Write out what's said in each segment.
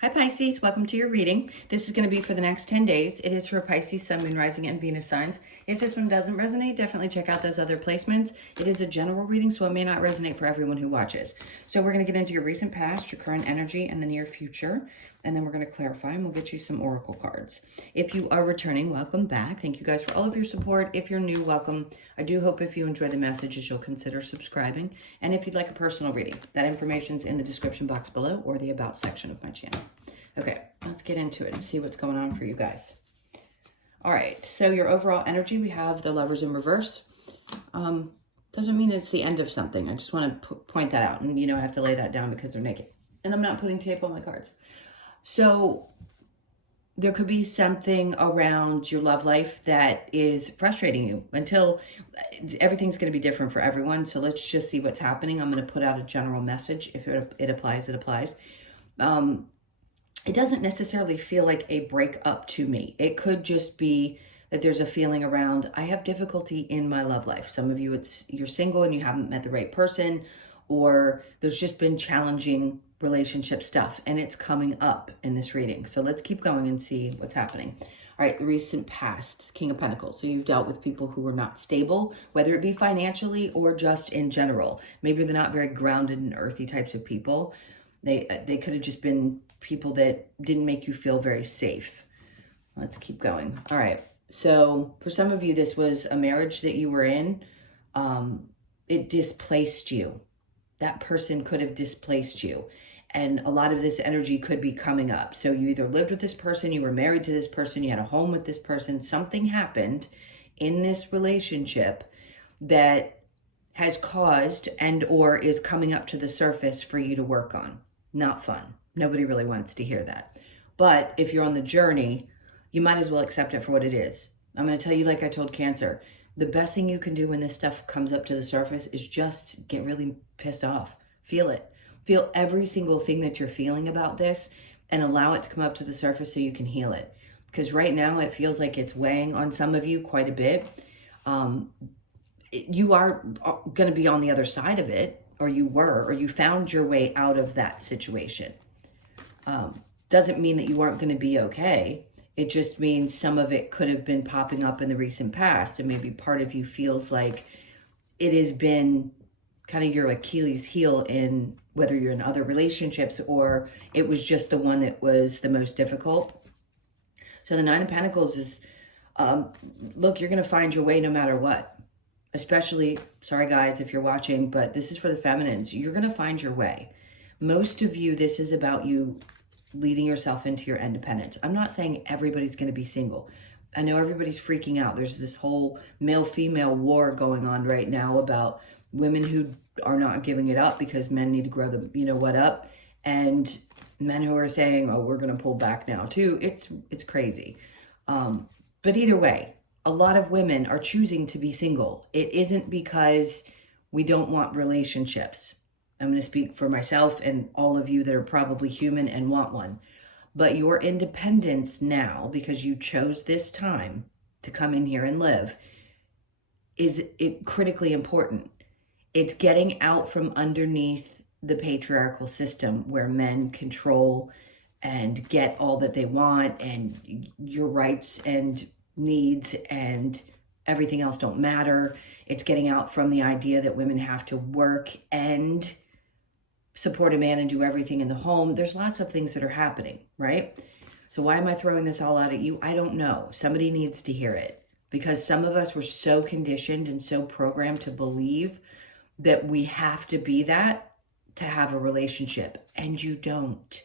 Hi Pisces, welcome to your reading. This is going to be for the next 10 days. It is for Pisces, Sun, Moon, Rising, and Venus signs. If this one doesn't resonate, definitely check out those other placements. It is a general reading, so it may not resonate for everyone who watches. So we're going to get into your recent past, your current energy, and the near future. And then we're going to clarify and we'll get you some oracle cards. If you are returning, welcome back. Thank you guys for all of your support. If you're new, welcome. I do hope if you enjoy the messages, you'll consider subscribing. And if you'd like a personal reading, that information's in the description box below or the about section of my channel. Okay, let's get into it and see what's going on for you guys. All right, so your overall energy, we have the Lovers in reverse. Doesn't mean it's the end of something. I just want to point that out. And, I have to lay that down because they're naked. And I'm not putting tape on my cards. So there could be something around your love life that is frustrating you until everything's going to be different for everyone. So let's just see what's happening. I'm going to put out a general message. If it applies, it applies. It doesn't necessarily feel like a breakup to me. It could just be that there's a feeling around, I have difficulty in my love life. Some of you, you're single and you haven't met the right person, or there's just been challenging relationship stuff and it's coming up in this reading. So let's keep going and see what's happening. All right, the recent past, King of Pentacles. So you've dealt with people who were not stable, whether it be financially or just in general. Maybe they're not very grounded and earthy types of people. They could have just been people that didn't make you feel very safe. Let's keep going. All right. So for some of you, this was a marriage that you were in. It displaced you. That person could have displaced you. And a lot of this energy could be coming up. So you either lived with this person, you were married to this person, you had a home with this person. Something happened in this relationship that has caused and or is coming up to the surface for you to work on. Not fun. Nobody really wants to hear that. But if you're on the journey, you might as well accept it for what it is. I'm going to tell you, like I told Cancer, the best thing you can do when this stuff comes up to the surface is just get really pissed off. Feel it. Feel every single thing that you're feeling about this and allow it to come up to the surface so you can heal it. Because right now it feels like it's weighing on some of you quite a bit. You are going to be on the other side of it, or you were, or you found your way out of that situation. Doesn't mean that you aren't going to be okay. It just means some of it could have been popping up in the recent past, and maybe part of you feels like it has been kind of your Achilles heel in whether you're in other relationships or it was just the one that was the most difficult. So the Nine of Pentacles is, look, you're going to find your way no matter what. Especially, sorry guys if you're watching, but this is for the feminines. You're going to find your way. Most of you, this is about you leading yourself into your independence. I'm not saying everybody's going to be single. I know everybody's freaking out. There's this whole male-female war going on right now about women who are not giving it up because men need to grow the you-know-what up, and men who are saying, oh, we're going to pull back now too. It's crazy. But either way, a lot of women are choosing to be single. It isn't because we don't want relationships. I'm going to speak for myself and all of you that are probably human and want one. But your independence now, because you chose this time to come in here and live, is critically important. It's getting out from underneath the patriarchal system where men control and get all that they want, and your rights and needs and everything else don't matter. It's getting out from the idea that women have to work and support a man and do everything in the home. There's lots of things that are happening, right? So why am I throwing this all out at you? I don't know. Somebody needs to hear it, because some of us were so conditioned and so programmed to believe that we have to be that to have a relationship, and you don't.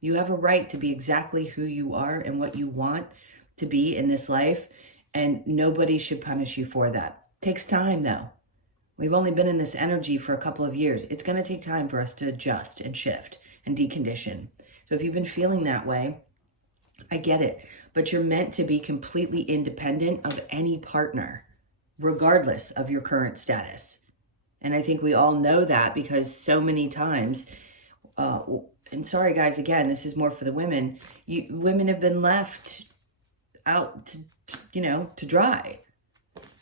You have a right to be exactly who you are and what you want to be in this life, and nobody should punish you for that. It takes time though. We've only been in this energy for a couple of years. It's going to take time for us to adjust and shift and decondition. So if you've been feeling that way, I get it, but you're meant to be completely independent of any partner, regardless of your current status. And I think we all know that, because so many times, and sorry guys, again, this is more for the women, women have been left out to dry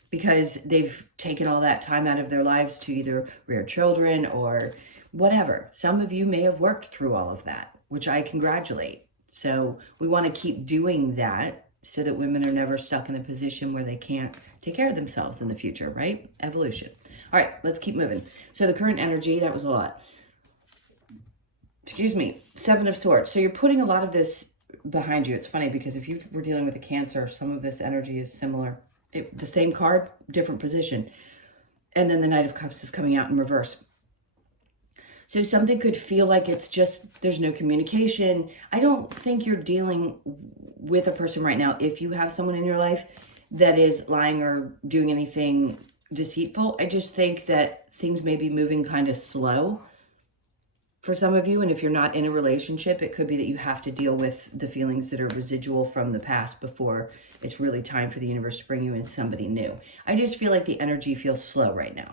because they've taken all that time out of their lives to either rear children or whatever. Some of you may have worked through all of that, which I congratulate. So we want to keep doing that so that women are never stuck in a position where they can't take care of themselves in the future, right? Evolution. All right, let's keep moving. So the current energy, that was a lot. Excuse me, Seven of Swords. So you're putting a lot of this behind you. It's funny because if you were dealing with a Cancer, some of this energy is similar. The same card, different position. And then the Knight of Cups is coming out in reverse. So something could feel like it's just, there's no communication. I don't think you're dealing with a person right now, if you have someone in your life that is lying or doing anything deceitful. I just think that things may be moving kind of slow for some of you. And if you're not in a relationship, it could be that you have to deal with the feelings that are residual from the past before it's really time for the universe to bring you in somebody new. I just feel like the energy feels slow right now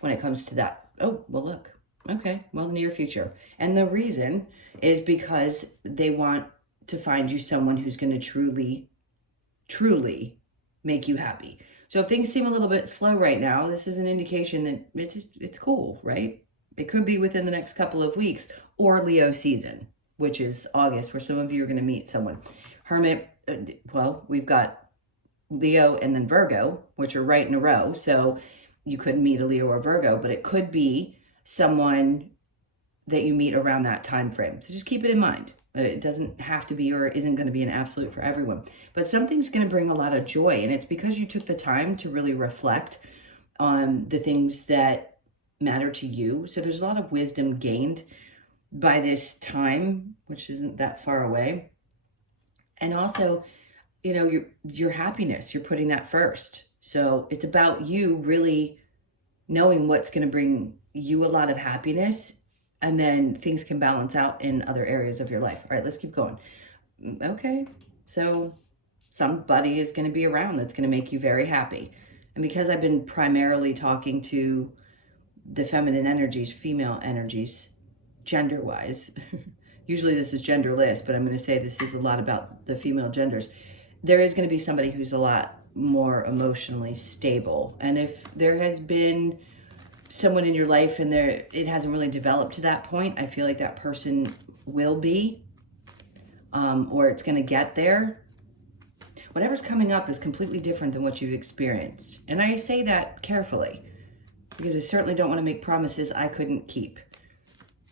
when it comes to that. Oh, well, look. Okay, well, near future. And the reason is because they want to find you someone who's going to truly, truly make you happy. So if things seem a little bit slow right now, this is an indication that it's cool, right? It could be within the next couple of weeks, or Leo season, which is August, where some of you are going to meet someone. Hermit, well, we've got Leo and then Virgo, which are right in a row. So you could meet a Leo or Virgo, but it could be someone that you meet around that time frame. So just keep it in mind. It doesn't have to be, or isn't going to be an absolute for everyone, but something's going to bring a lot of joy. And it's because you took the time to really reflect on the things that matter to you. So there's a lot of wisdom gained by this time, which isn't that far away. And also, you know, your happiness, you're putting that first. So it's about you really knowing what's going to bring you a lot of happiness, and then things can balance out in other areas of your life. All right, let's keep going. Okay, so somebody is going to be around that's going to make you very happy. And because I've been primarily talking to the feminine energies, female energies, gender-wise, usually this is genderless, but I'm going to say this is a lot about the female genders. There is going to be somebody who's a lot more emotionally stable. And if there has been someone in your life and it hasn't really developed to that point, I feel like that person will be, or it's going to get there. Whatever's coming up is completely different than what you've experienced. And I say that carefully because I certainly don't want to make promises I couldn't keep.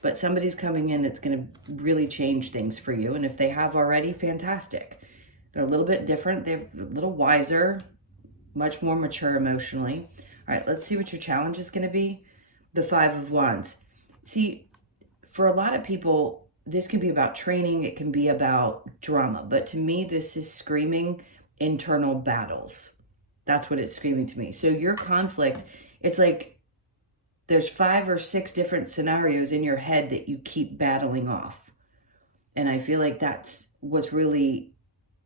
But somebody's coming in that's going to really change things for you. And if they have already, fantastic. They're a little bit different. They're a little wiser, much more mature emotionally. All right, let's see what your challenge is going to be. The Five of Wands. See, for a lot of people, this can be about training. It can be about drama. But to me, this is screaming internal battles. That's what it's screaming to me. So your conflict, it's like there's 5 or 6 different scenarios in your head that you keep battling off. And I feel like that's what's really,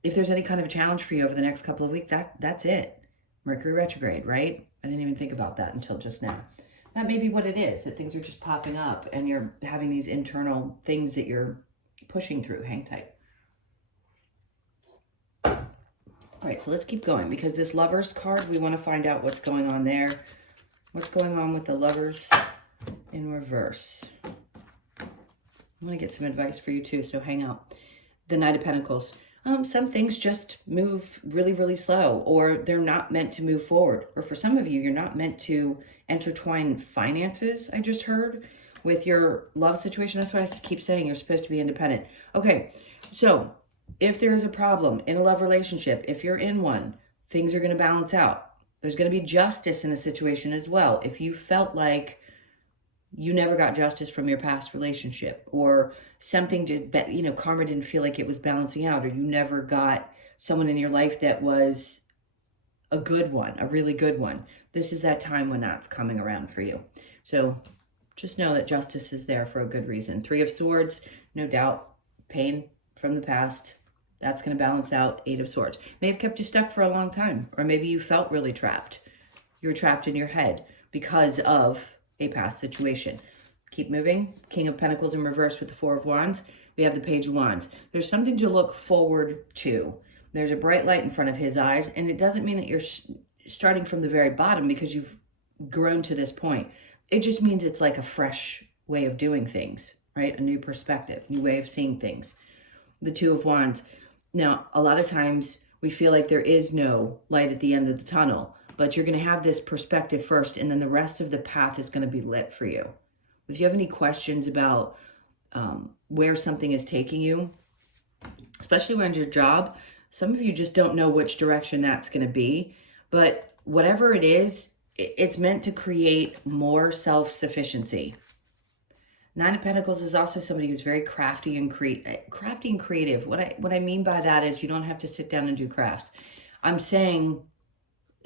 if there's any kind of a challenge for you over the next couple of weeks, that's it. Mercury retrograde, right? I didn't even think about that until just now. That may be what it is, that things are just popping up and you're having these internal things that you're pushing through. Hang tight. All right, so let's keep going because this Lovers card, we want to find out what's going on there. What's going on with the Lovers in reverse? I'm going to get some advice for you too, so hang out. The Knight of Pentacles. Some things just move really, really slow, or they're not meant to move forward. Or for some of you, you're not meant to intertwine finances, I just heard, with your love situation. That's why I keep saying you're supposed to be independent. Okay, so if there is a problem in a love relationship, if you're in one, things are going to balance out. There's going to be justice in the situation as well. If you felt like you never got justice from your past relationship, or something did, karma didn't feel like it was balancing out, or you never got someone in your life that was a good one, a really good one. This is that time when that's coming around for you. So just know that justice is there for a good reason. 3 of Swords, no doubt, pain from the past. That's going to balance out. 8 of Swords. May have kept you stuck for a long time, or maybe you felt really trapped. You were trapped in your head because of a past situation. Keep moving. King of Pentacles in reverse with the 4 of Wands. We have the Page of Wands. There's something to look forward to. There's a bright light in front of his eyes, and it doesn't mean that you're starting from the very bottom because you've grown to this point. It just means it's like a fresh way of doing things, right? A new perspective, new way of seeing things. The Two of Wands. Now, a lot of times we feel like there is no light at the end of the tunnel, but you're going to have this perspective first, and then the rest of the path is going to be lit for you. If you have any questions about where something is taking you, especially around your job, some of you just don't know which direction that's going to be. But whatever it is, it's meant to create more self-sufficiency. Nine of Pentacles is also somebody who's very crafty and creative. What I mean by that is you don't have to sit down and do crafts. I'm saying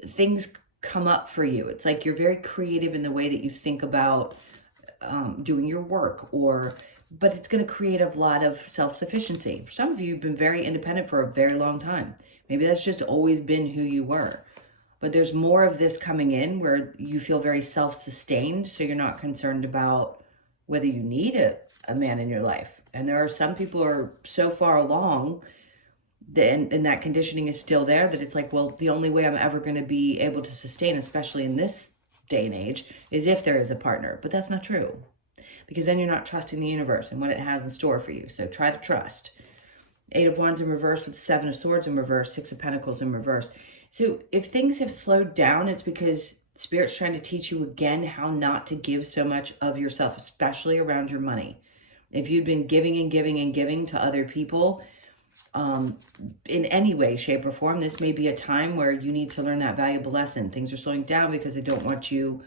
things come up for you. It's like you're very creative in the way that you think about doing your work, but it's going to create a lot of self-sufficiency. For some of you, you've been very independent for a very long time. Maybe that's just always been who you were. But there's more of this coming in where you feel very self-sustained, so you're not concerned about whether you need a man in your life. And there are some people who are so far along, and that conditioning is still there, that it's like, well, the only way I'm ever going to be able to sustain, especially in this day and age, is if there is a partner. But that's not true, because then you're not trusting the universe and what it has in store for you. So try to trust. Eight of Wands in reverse with the Seven of Swords in reverse, Six of Pentacles in reverse. So if things have slowed down, it's because Spirit's trying to teach you again how not to give so much of yourself, especially around your money. If you've been giving and giving and giving to other people in any way, shape, or form, this may be a time where you need to learn that valuable lesson. Things are slowing down because they don't want you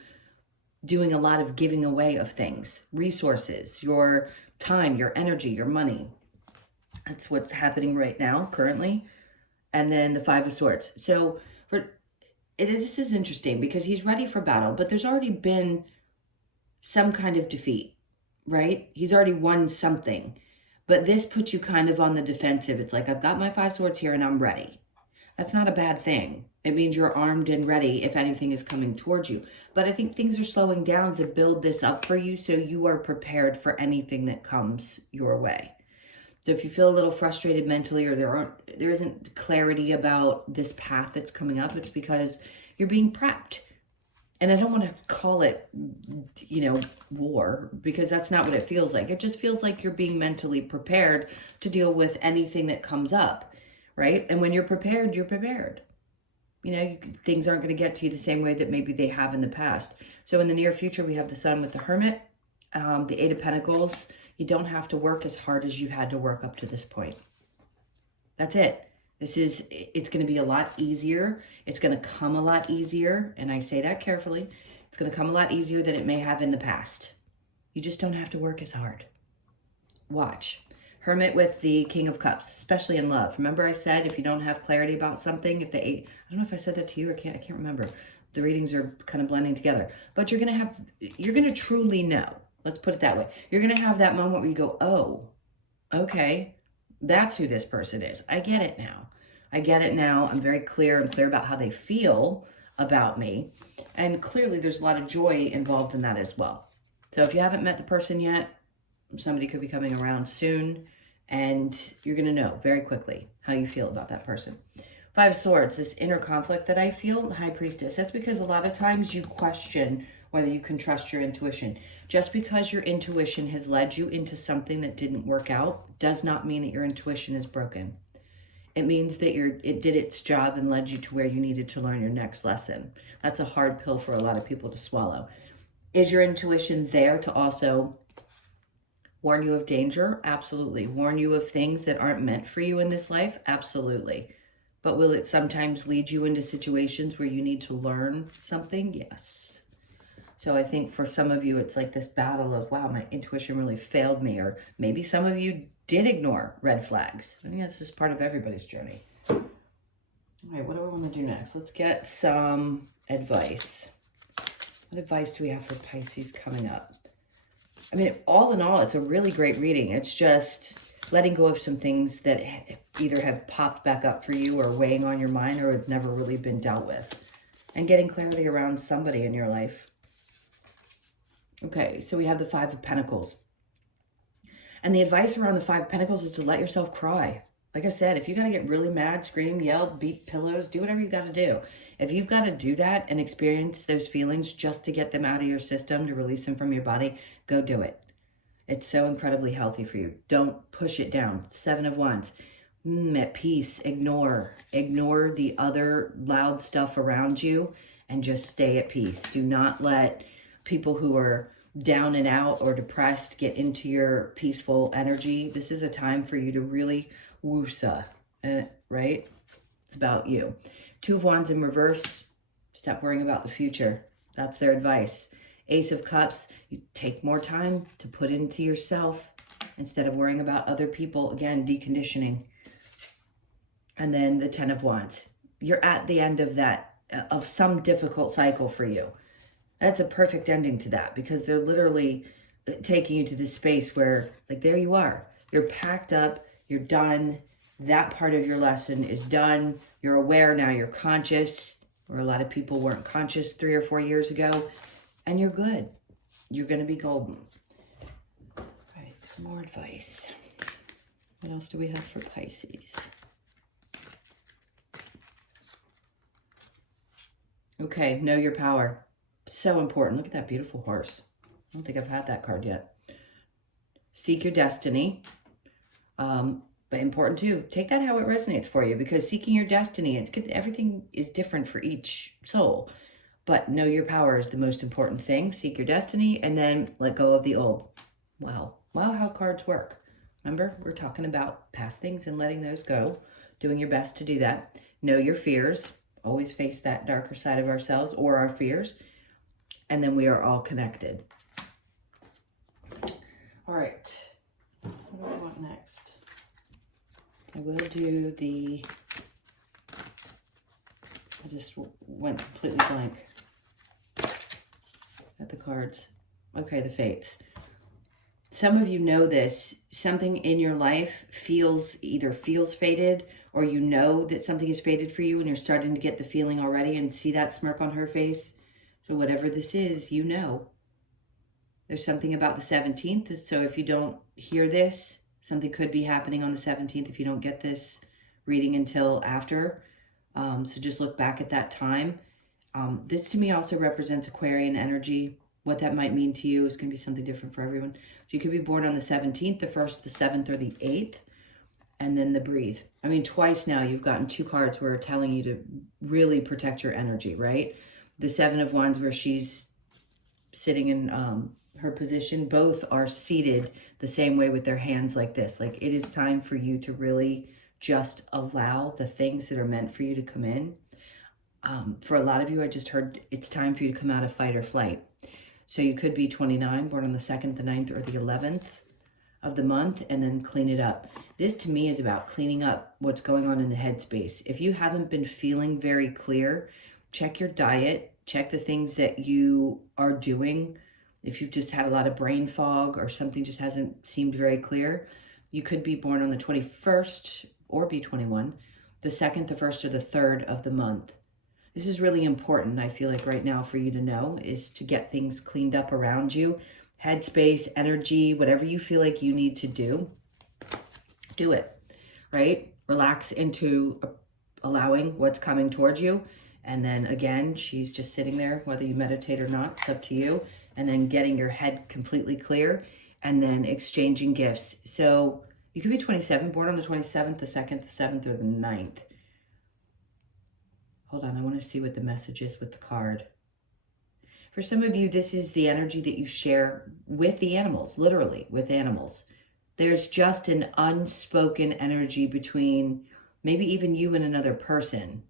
doing a lot of giving away of things, resources, your time, your energy, your money. That's what's happening right now, currently. And then the Five of Swords. So this is interesting because he's ready for battle, but there's already been some kind of defeat, right? He's already won something, but this puts you kind of on the defensive. It's like, I've got my Five Swords here and I'm ready. That's not a bad thing. It means you're armed and ready if anything is coming towards you. But I think things are slowing down to build this up for you so you are prepared for anything that comes your way. So if you feel a little frustrated mentally, or there isn't clarity about this path that's coming up, it's because you're being prepped. And I don't want to call it, war, because that's not what it feels like. It just feels like you're being mentally prepared to deal with anything that comes up, right? And when you're prepared, you're prepared. Things aren't going to get to you the same way that maybe they have in the past. So in the near future, we have the Sun with the Hermit, the Eight of Pentacles. You don't have to work as hard as you've had to work up to this point. That's it. It's going to be a lot easier. It's going to come a lot easier. And I say that carefully. It's going to come a lot easier than it may have in the past. You just don't have to work as hard. Watch. Hermit with the King of Cups, especially in love. Remember I said if you don't have clarity about something, I don't know if I said that to you or I can't remember. The readings are kind of blending together. But you're going to truly know. Let's put it that way. You're going to have that moment where you go, oh, okay, that's who this person is. I get it now. I'm very clear about how they feel about me. And clearly there's a lot of joy involved in that as well. So if you haven't met the person yet, somebody could be coming around soon, and you're going to know very quickly how you feel about that person. Five of Swords, this inner conflict that I feel, High Priestess, that's because a lot of times you question whether you can trust your intuition. Just because your intuition has led you into something that didn't work out does not mean that your intuition is broken. It means that it did its job and led you to where you needed to learn your next lesson. That's a hard pill for a lot of people to swallow. Is your intuition there to also warn you of danger? Absolutely. Warn you of things that aren't meant for you in this life? Absolutely. But will it sometimes lead you into situations where you need to learn something? Yes. So I think for some of you, it's like this battle of, wow, my intuition really failed me. Or maybe some of you did ignore red flags. I think that's just part of everybody's journey. All right, what do I want to do next? Let's get some advice. What advice do we have for Pisces coming up? I mean, all in all, it's a really great reading. It's just letting go of some things that either have popped back up for you or weighing on your mind or have never really been dealt with. And getting clarity around somebody in your life. Okay, so we have the Five of Pentacles. And the advice around the Five of Pentacles is to let yourself cry. Like I said, if you got to get really mad, scream, yell, beat pillows, do whatever you got to do. If you've got to do that and experience those feelings just to get them out of your system, to release them from your body, go do it. It's so incredibly healthy for you. Don't push it down. 7 of Wands. At peace. Ignore the other loud stuff around you and just stay at peace. Do not let people who are down and out or depressed get into your peaceful energy. This is a time for you to really woosa, right? It's about you. 2 of Wands in reverse. Stop worrying about the future. That's their advice. Ace of Cups, you take more time to put into yourself instead of worrying about other people. Again, deconditioning. And then the 10 of Wands. You're at the end of that, of some difficult cycle for you. That's a perfect ending to that, because they're literally taking you to this space where, like, there you are. You're packed up. You're done. That part of your lesson is done. You're aware now. You're conscious, where a lot of people weren't conscious 3 or 4 years ago. And you're good. You're going to be golden. All right, some more advice. What else do we have for Pisces? Okay, know your power. So important. Look at that beautiful horse. I don't think I've had that card yet. Seek your destiny. But important too. Take that how it resonates for you, because seeking your destiny, everything is different for each soul. But know your power is the most important thing. Seek your destiny and then let go of the old. Wow. Wow, how cards work. Remember, we're talking about past things and letting those go. Doing your best to do that. Know your fears. Always face that darker side of ourselves or our fears. And then we are all connected. All right. What do I want next? I will do the... I just went completely blank at the cards. Okay, the fates. Some of you know this. Something in your life either feels fated, or you know that something is fated for you and you're starting to get the feeling already and see that smirk on her face. So whatever this is, you know. There's something about the 17th. So if you don't hear this, something could be happening on the 17th if you don't get this reading until after. So just look back at that time. This to me also represents Aquarian energy. What that might mean to you is going to be something different for everyone. So you could be born on the 17th, the 1st, the 7th, or the 8th. And then the breathe. I mean, twice now you've gotten 2 cards where are telling you to really protect your energy, right? The 7 of Wands where she's sitting in her position. Both are seated the same way with their hands like this. Like, it is time for you to really just allow the things that are meant for you to come in. For a lot of you, I just heard it's time for you to come out of fight or flight. So you could be 29, born on the 2nd, the 9th, or the 11th of the month, and then clean it up. This to me is about cleaning up what's going on in the headspace. If you haven't been feeling very clear, check your diet, check the things that you are doing. If you've just had a lot of brain fog or something just hasn't seemed very clear, you could be born on the 21st or be 21, the 2nd, the 1st, or the 3rd of the month. This is really important, I feel like right now for you to know, is to get things cleaned up around you. Headspace, energy, whatever you feel like you need to do it, right? Relax into allowing what's coming towards you. And then again, she's just sitting there, whether you meditate or not, it's up to you. And then getting your head completely clear and then exchanging gifts. So you could be 27, born on the 27th, the 2nd, the 7th, or the 9th. Hold on, I want to see what the message is with the card. For some of you, this is the energy that you share with the animals, literally with animals. There's just an unspoken energy between maybe even you and another person.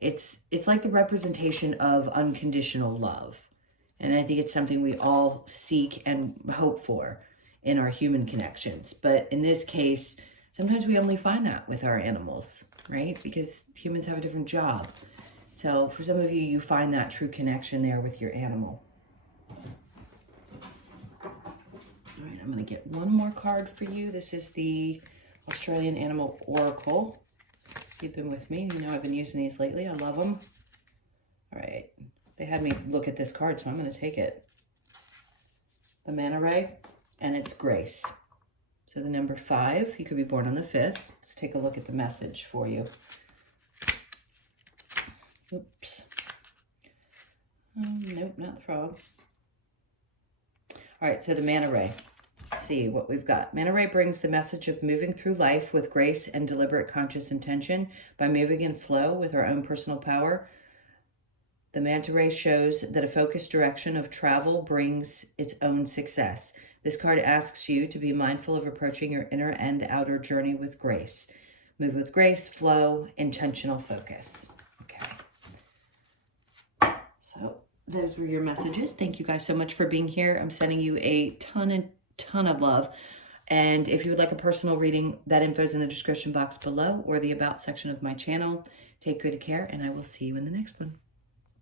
It's like the representation of unconditional love. And I think it's something we all seek and hope for in our human connections. But in this case, sometimes we only find that with our animals, right? Because humans have a different job. So for some of you, you find that true connection there with your animal. All right, I'm going to get one more card for you. This is the Australian Animal Oracle. Keep them with me. You know I've been using these lately. I love them. All right. They had me look at this card, so I'm going to take it. The Manta Ray, and it's grace. So the number 5, you could be born on the 5th. Let's take a look at the message for you. Oops. Nope, not the frog. All right, so the Manta Ray. Let's see what we've got. Manta Ray brings the message of moving through life with grace and deliberate conscious intention. By moving in flow with our own personal power, the Manta Ray shows that a focused direction of travel brings its own success. This card asks you to be mindful of approaching your inner and outer journey with grace. Move with grace, flow, intentional focus. Okay. So those were your messages. Thank you guys so much for being here. I'm sending you a ton of love. And if you would like a personal reading, that info is in the description box below or the about section of my channel. Take good care, and I will see you in the next one.